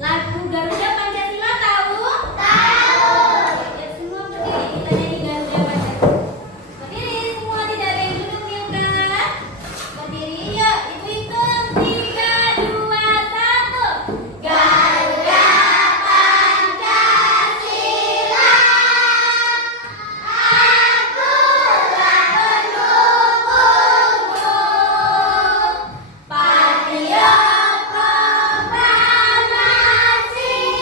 Lagu Garuda Pancasila tahu? Tahu. Ya semua berdiri, kita nyanyi Garuda Pancasila. Berdiri semua, tidak ada yang duduk nih kan? Berdiri, yuk hitung 3, 2, 1. Garuda Pancasila, akulah pendukungmu, patriot proklamasi.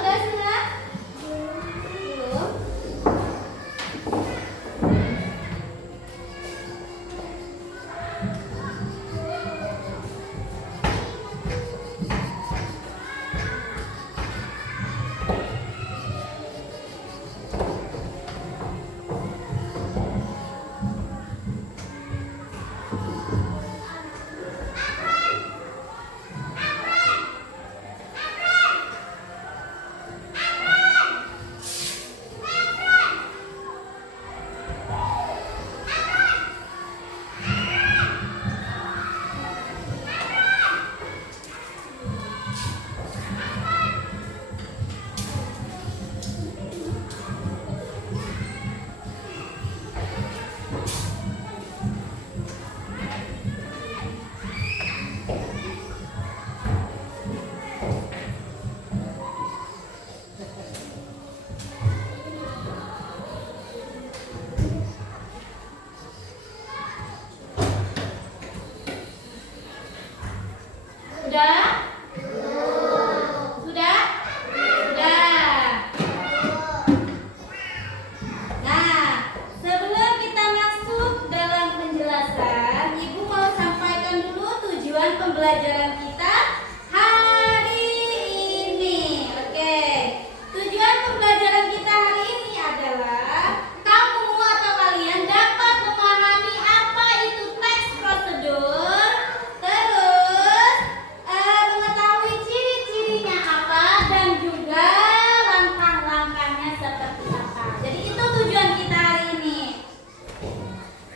udah sudah? Belum? Sudah? Sudah? Sudah. Nah, sebelum kita masuk dalam penjelasan, Ibu mau sampaikan dulu tujuan pembelajaran kita hari ini. Oke. Tujuan pembelajaran kita hari ini adalah kamu atau kalian dapat memahami apa itu teks prosedur, terus mengetahui ciri-cirinya apa dan juga langkah-langkahnya seperti apa. Jadi itu tujuan kita hari ini.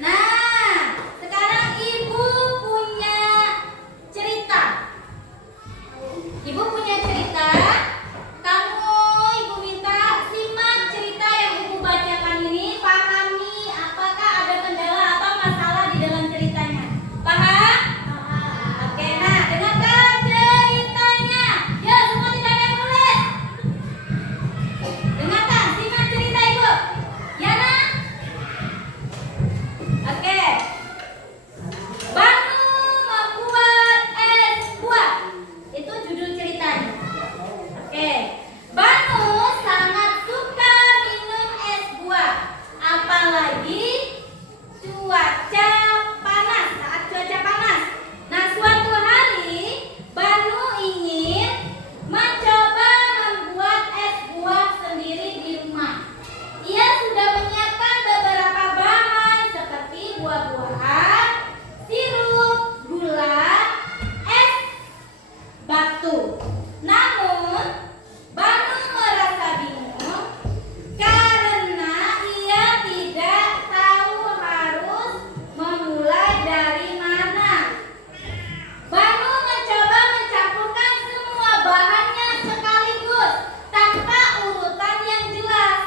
Nah, sekarang Ibu punya cerita. Ibu punya cerita. Ibu minta simak cerita yang Ibu bacakan ini. Pahami apakah ada kendala atau masalah di dalam ceritanya. Paham? Oke, nah dengarkan ceritanya. Ya, semua tidak ada yang nulis. Dengarkan, simak cerita Ibu. Yana? Oke. Banu membuat es buah. Itu judul ceritanya. Oke. Banu sangat suka minum es buah. Apalagi cuaca panas, saat cuaca panas. Nah, suatu hari Banu ingin mencoba membuat es buah sendiri di rumah. Ia sudah menyiapkan beberapa bahan seperti buah-buahan, sirup, gula, es batu. Namun, Banu merasa bingung karena ia tidak tahu harus memulai dari mana. Banu mencoba mencampurkan semua bahannya sekaligus tanpa urutan yang jelas.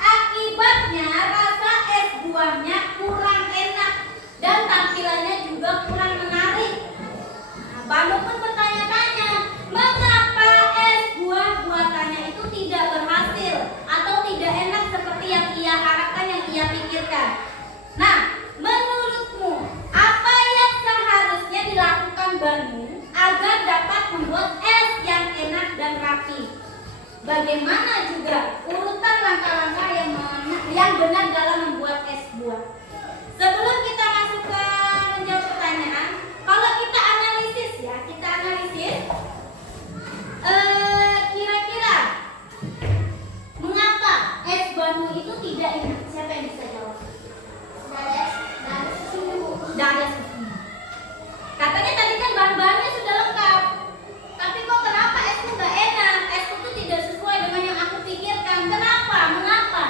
Akibatnya rasa es buahnya kurang enak dan tampilannya juga kurang menarik. Nah, Banu pun bertanya-tanya, mengapa es buah buatannya itu tidak berhasil atau tidak enak seperti yang ia harapkan, yang ia pikirkan. Nah, menurutmu apa yang seharusnya dilakukan Banu agar dapat membuat es yang enak dan rapi? Bagaimana juga urutan langkah-langkah yang benar dalam membuat es buah? Sebelum kita masuk ke menjawab pertanyaan, kalau kita analisis ya, kira-kira mengapa es Banu itu tidak enak? Siapa yang bisa jawab? Tidak ada susunya. Katanya tadi kan bahan-bahannya sudah lengkap. Tapi kok kenapa esnya nggak enak? Esnya itu tidak sesuai dengan yang aku pikirkan. Kenapa? Mengapa?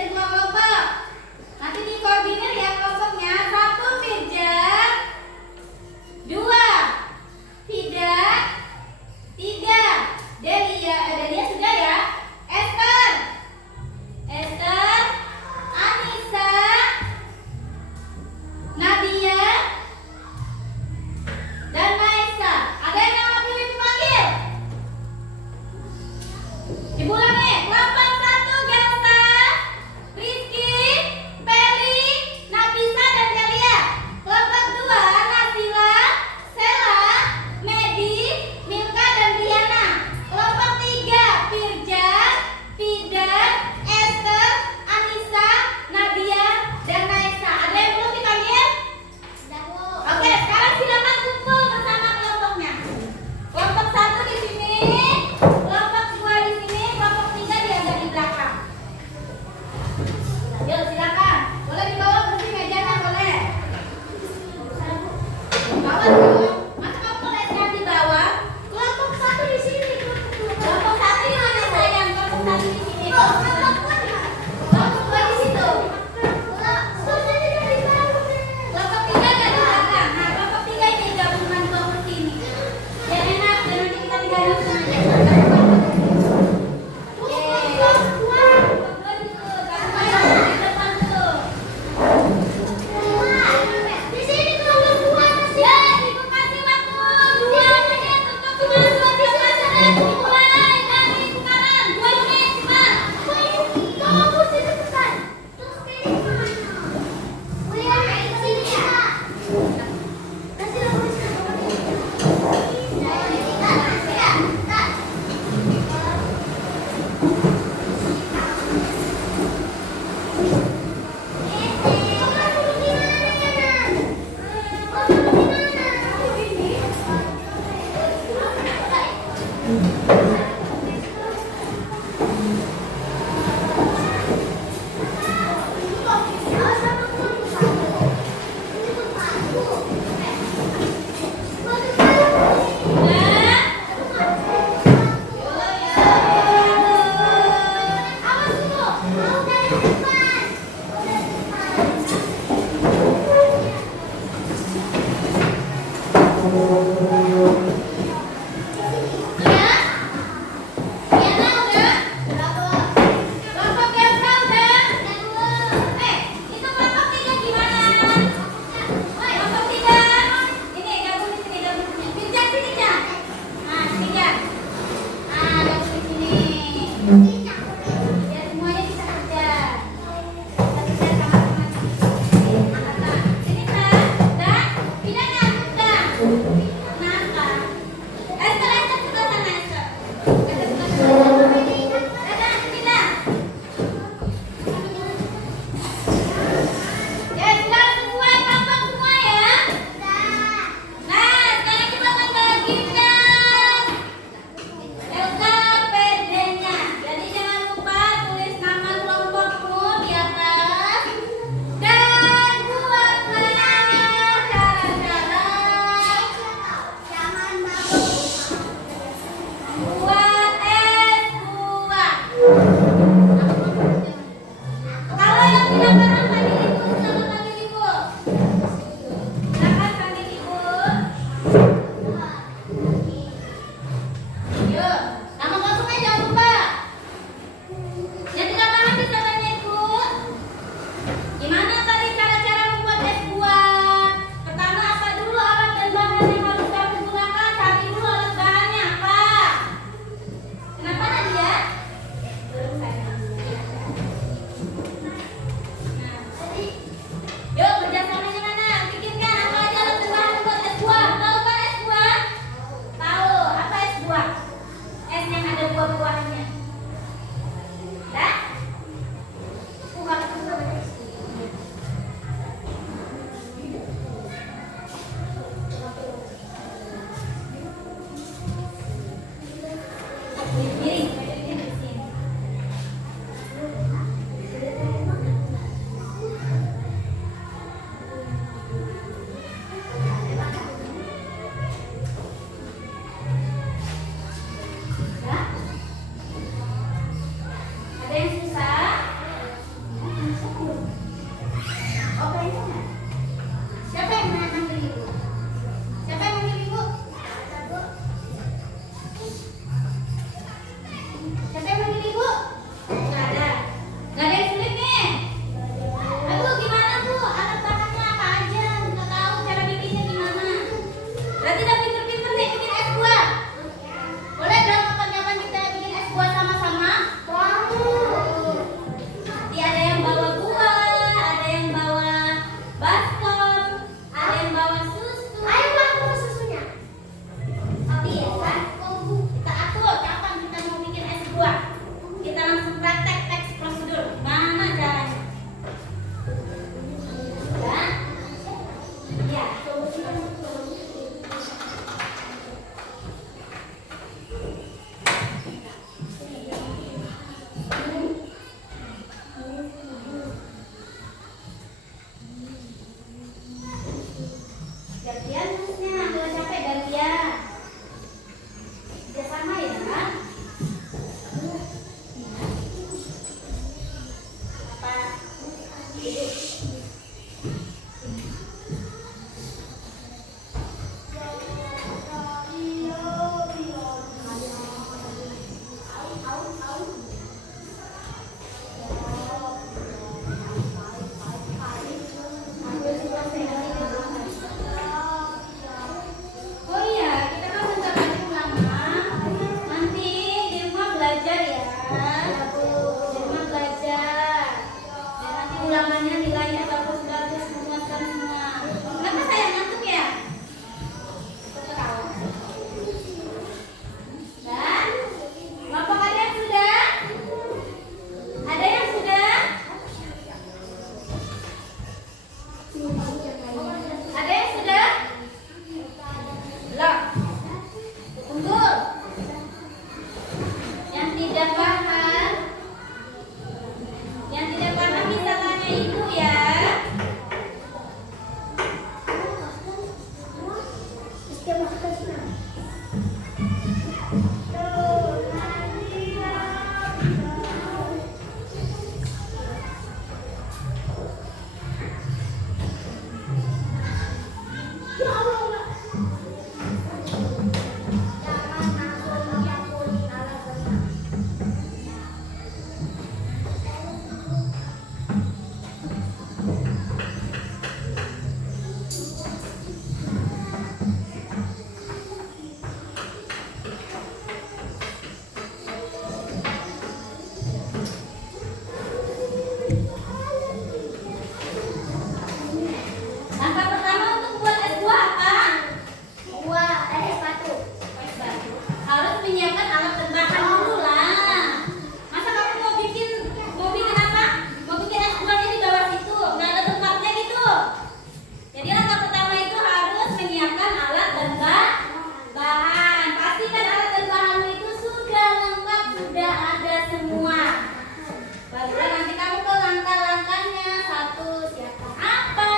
jadi ketua kelompok. Nanti dikoordinir ya kelompoknya. 1 Firja, 2 Fida, 3 Delia. Delia sudah ya. Esther, Anissa, Nadia, dan Maisa. Ada yang nama pilih dipanggil? Diulangi. Kelompok 1 Gelsa, Rizky, Peli, Nabisa, dan Delia. Kelompok 2 Nasila, Sela, Medi, Milka, dan Diana. Kelompok 3 Firja, Fida, Esther, Anissa, Nadia, dan Maisa. Ada yang belum dipanggil? Oke, sekarang silakan kumpul bersama kelompoknya. Kelompok 1 di sini, kelompok 2 di sini, kelompok 3 di agak di belakang. Yuk silakan. Boleh dibawa kursi mejanya, boleh. Masa kamu boleh istirahat di bawah? Kelompok 1 di sini. Kelompok 1 di mana sayang? Kelompok 1 di sini. Kelompok 2 di situ. Kelompok 3 ada di belakang. Nah, kelompok 3 ini gabungan kelompok ini. Biar enak, dan nanti kita tinggal duduk aja. ulangannya nilainya bagus-bagus, memuaskan semua. Kenapa saya ngantuk ya? Dan kelompok ada yang sudah? Ada yang sudah? Ada yang sudah? Belum. Tunggu. Yang tidak paham, bisa tanya ibu ya. Langkah pertama untuk buat S2 apa? Harus menyiapkan alat dan bahan dulu lah. Masa kamu mau bikin apa? Mau bikin S2-nya di bawah situ, nggak ada tempatnya gitu. Jadi langkah pertama itu harus menyiapkan alat dan bahan. Pastikan alat dan bahanmu itu sudah lengkap, sudah ada semua. Barulah nanti kamu ke langkah-langkahnya. Satu, siapkan apa?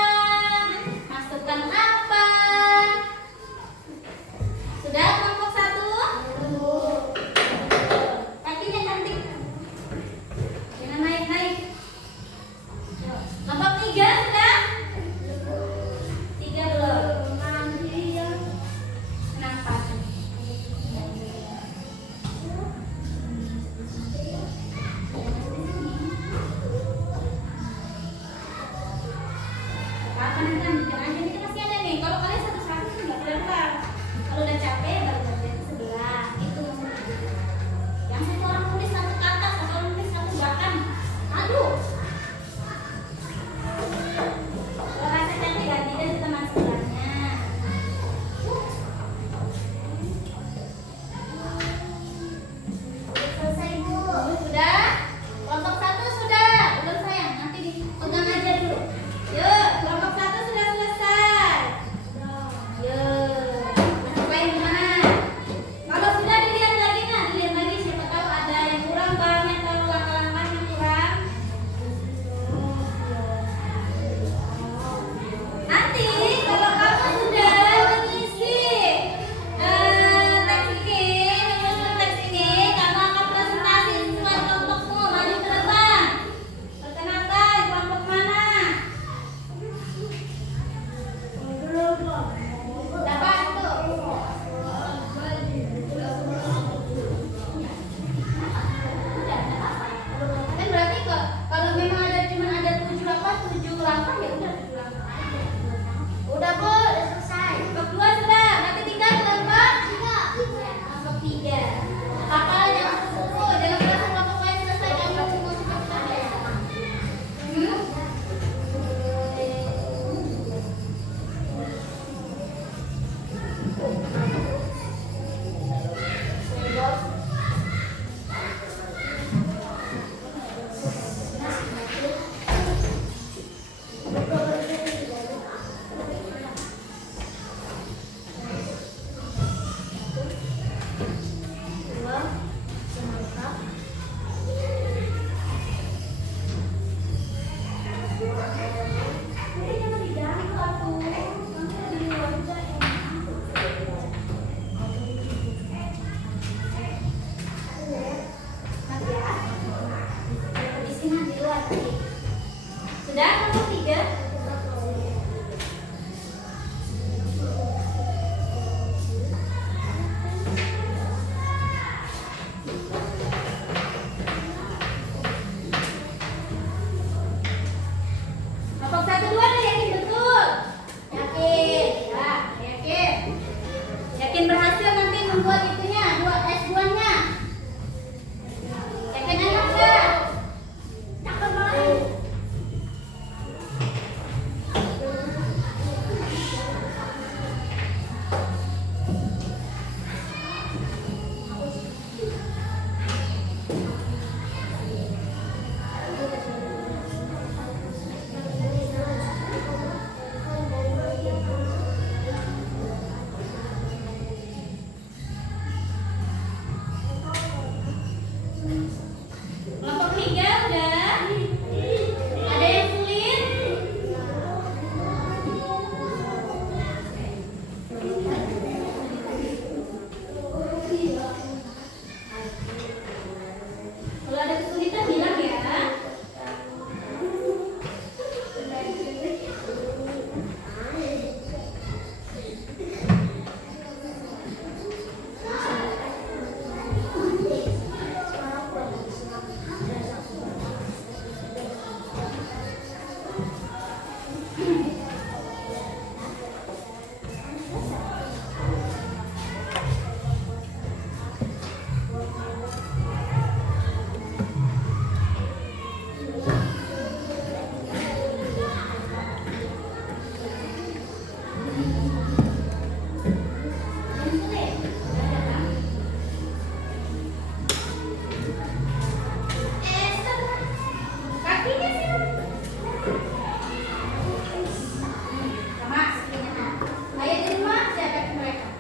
Masukkan apa? Sudah kelompok 1? Kakinya cantik. Jangan naik-naik. Kelompok 3 sudah? 3 belum. Kenapa? Kapan nanti lanjutkan aja, ini masih ada nih. Kalau kalian satu-satu itu nggak kelar-kelar. Kalau udah capek baru kerjain sebelah. Itu maksudnya. Yang satu orang nulis satu kata, satu orang nulis satu bahkan. Aduh. Kalau rasa cantik gantikan di teman sebelahnya. Sudah? Kelompok 1 sudah? Belum sayang, nanti dipegang aja dulu. Yuk, kelompok 1 sudah selesai. Yuk, cobain gimana? Kalau sudah dilihat lagi nah, dilihat lagi siapa tahu ada yang kurang banyak atau langkah-langkah yang kurang. Nanti kalau kamu sudah mengisi teks ini, kamu akan presentasi sesuai kelompokmu, maju ke depan. Perkenalkan kelompok mana? Dapat tuh. Kan berarti kalau memang cuma ada 7 langkah ya udah 7 langkah aja. Udah Bu, udah selesai. Kelompok 2 sudah, berarti tinggal kelompok 3. Hafal jangan suruh, jangan merasa kelompok lain selesai kamu semua sudah selesai. Sudah kelompok 3? Kelompok 1, 2 udah yakin betul? Yakin? Ya, yakin. Yakin berhasil nanti membuat itunya, buat S2-nya. Yakin enak nggak? Cakep banget. Sama. Ayo di rumah siapkan mereka.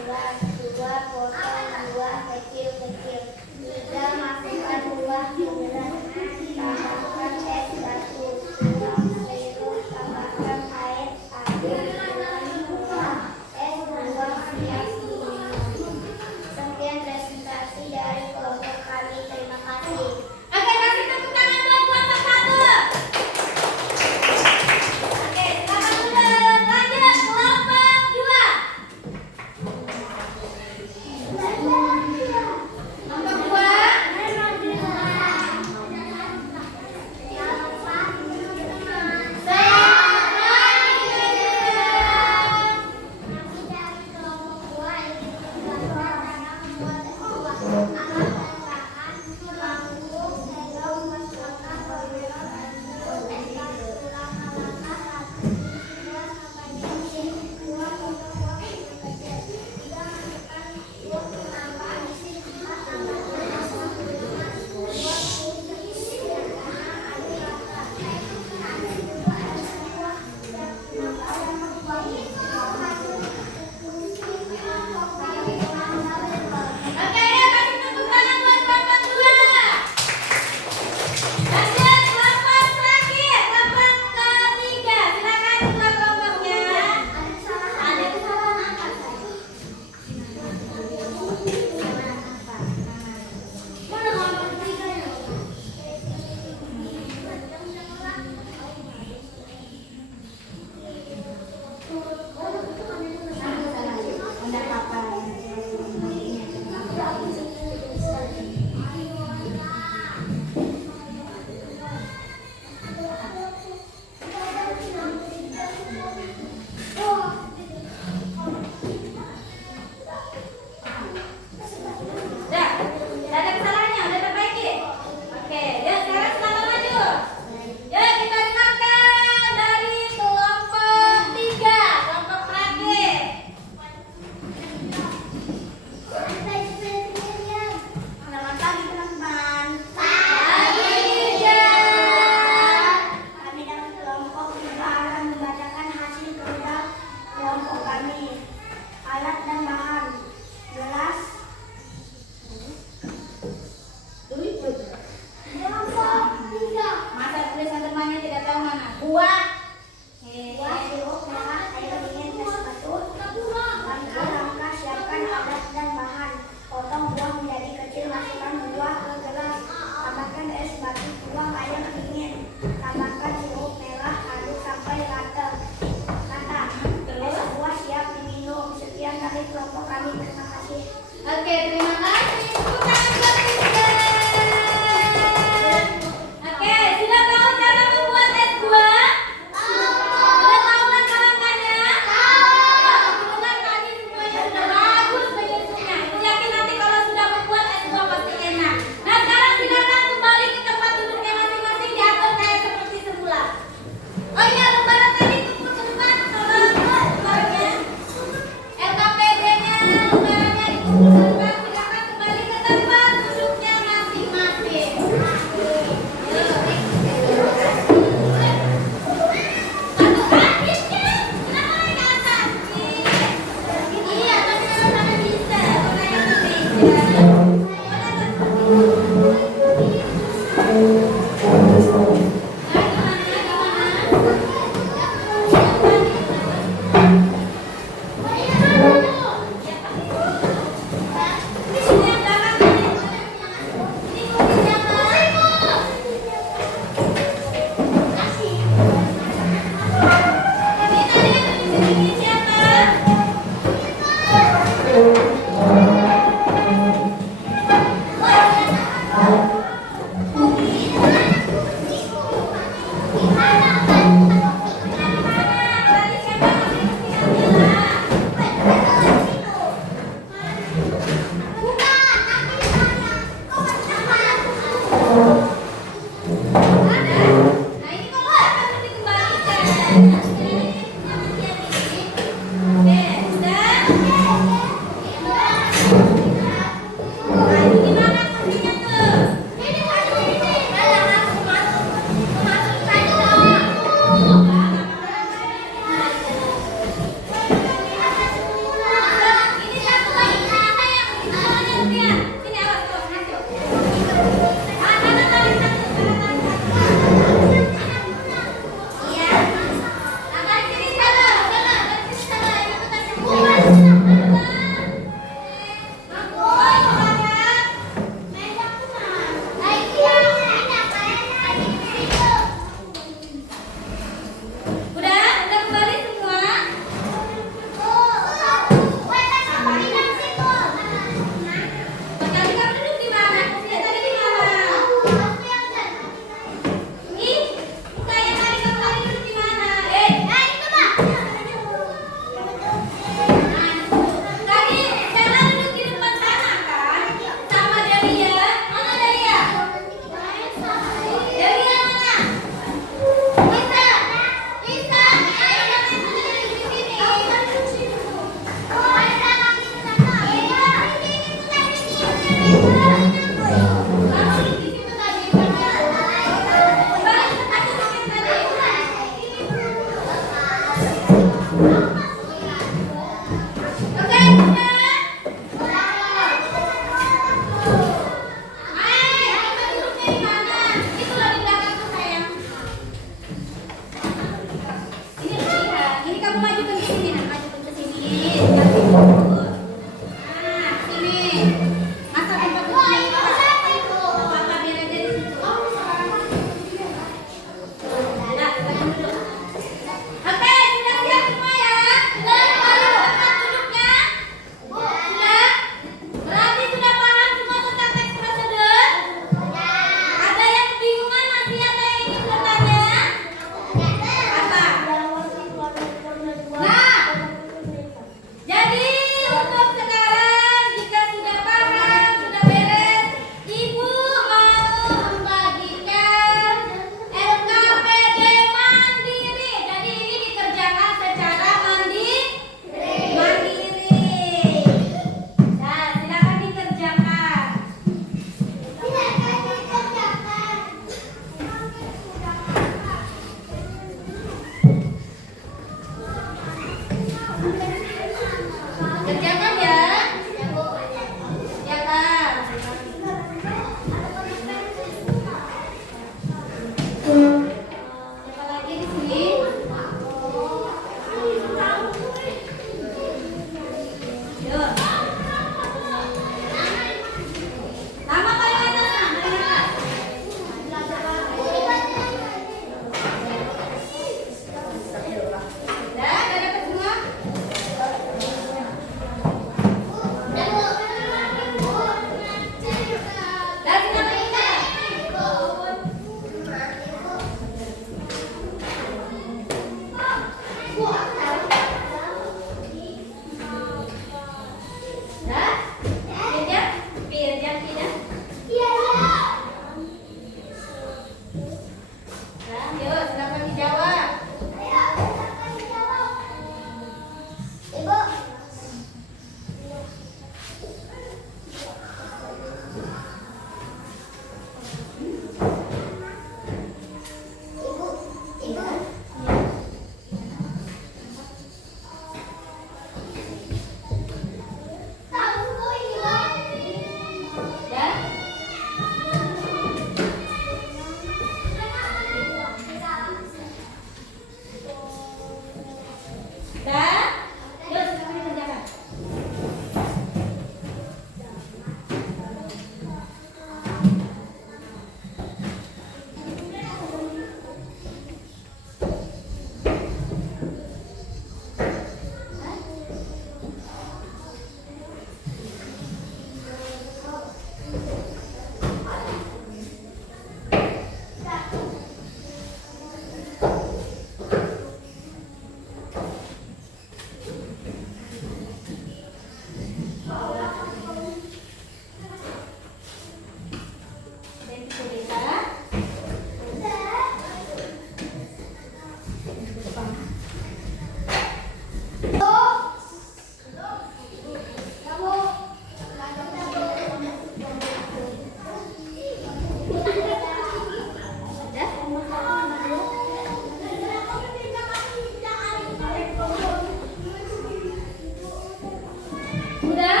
Udah?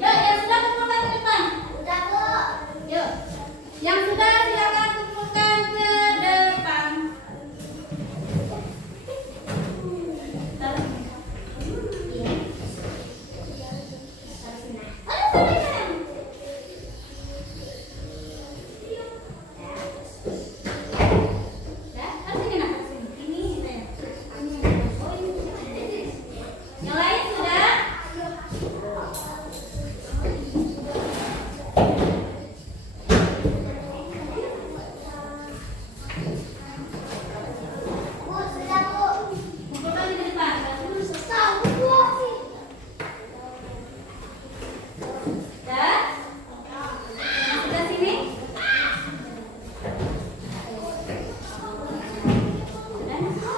Yuk, yang sudah kumpulkan ke depan. Udah, Bu. Yuk. Yang sudah silakan kumpulkan ke depan. Taruh. Dah, taruh sini, nak. Ini saya. Oh, ini. Yang lain sudah? Bu, sudah, Bu. Kumpulkan di depan. Susah, Bu. Dah? Yang sudah sini? Sudah? Sudah, Bu.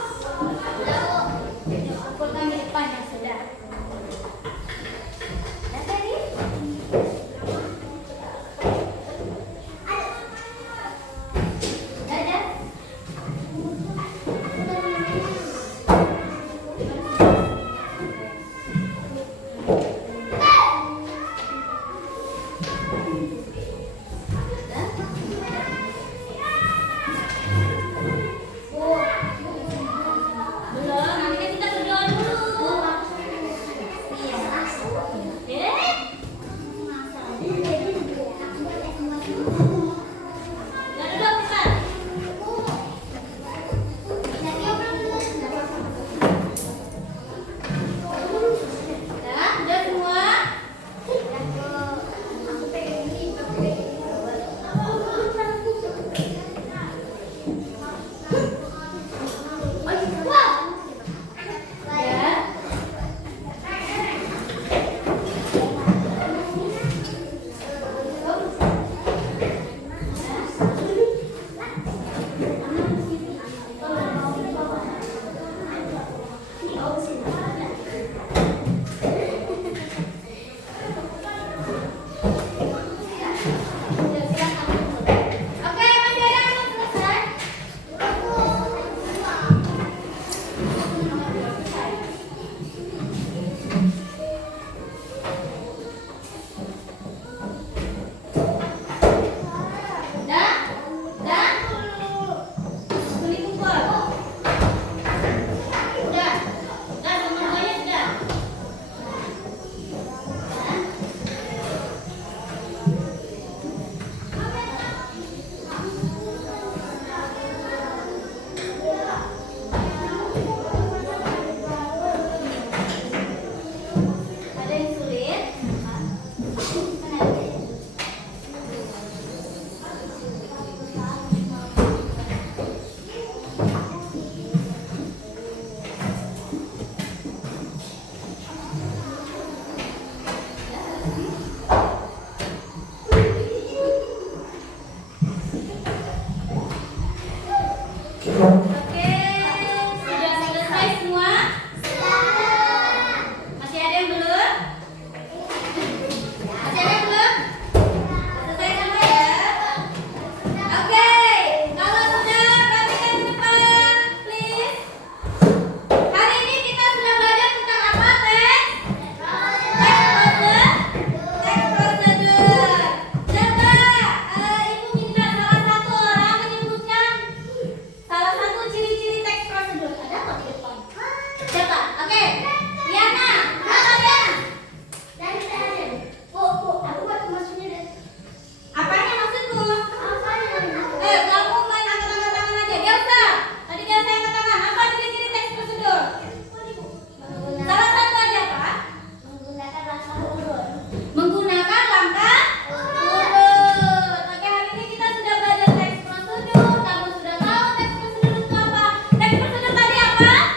Kumpulkan di depan yang sudah. Dah tadi? Dah, dah? Belum, nanti kan kita berdoa dulu. Iya. Udah duduk kita. Udah semua? Ya. Oke, masih ada yang belum selesai? Dah? Dah? Sulit kumpul. Udah? Dah, semuanya sudah? Ada yang sulit? Oke, sudah selesai semua? Masih ada yang belum? Masih ada yang belum? Selesai semua ya? Oke, kalau sudah perhatikan ke depan, please. Hari ini kita sudah belajar tentang apa, Teks? Teks prosedur. Coba Ibu minta salah satu orang menyebutkan salah satu ciri-ciri teks prosedur. Ada apa di depan? Coba, oke. Liana, mana Liana? Apanya maksudmu? Kamu main angkat-angkat tangan aja. Gelsa, tadi Gelsa yang angkat tangan. Apa ciri-ciri teks prosedur? Salah satu aja, Pak. Menggunakan langkah urut. Oke, hari ini kita sudah belajar teks prosedur. Kamu sudah tahu teks prosedur itu apa? Teks prosedur tadi apa?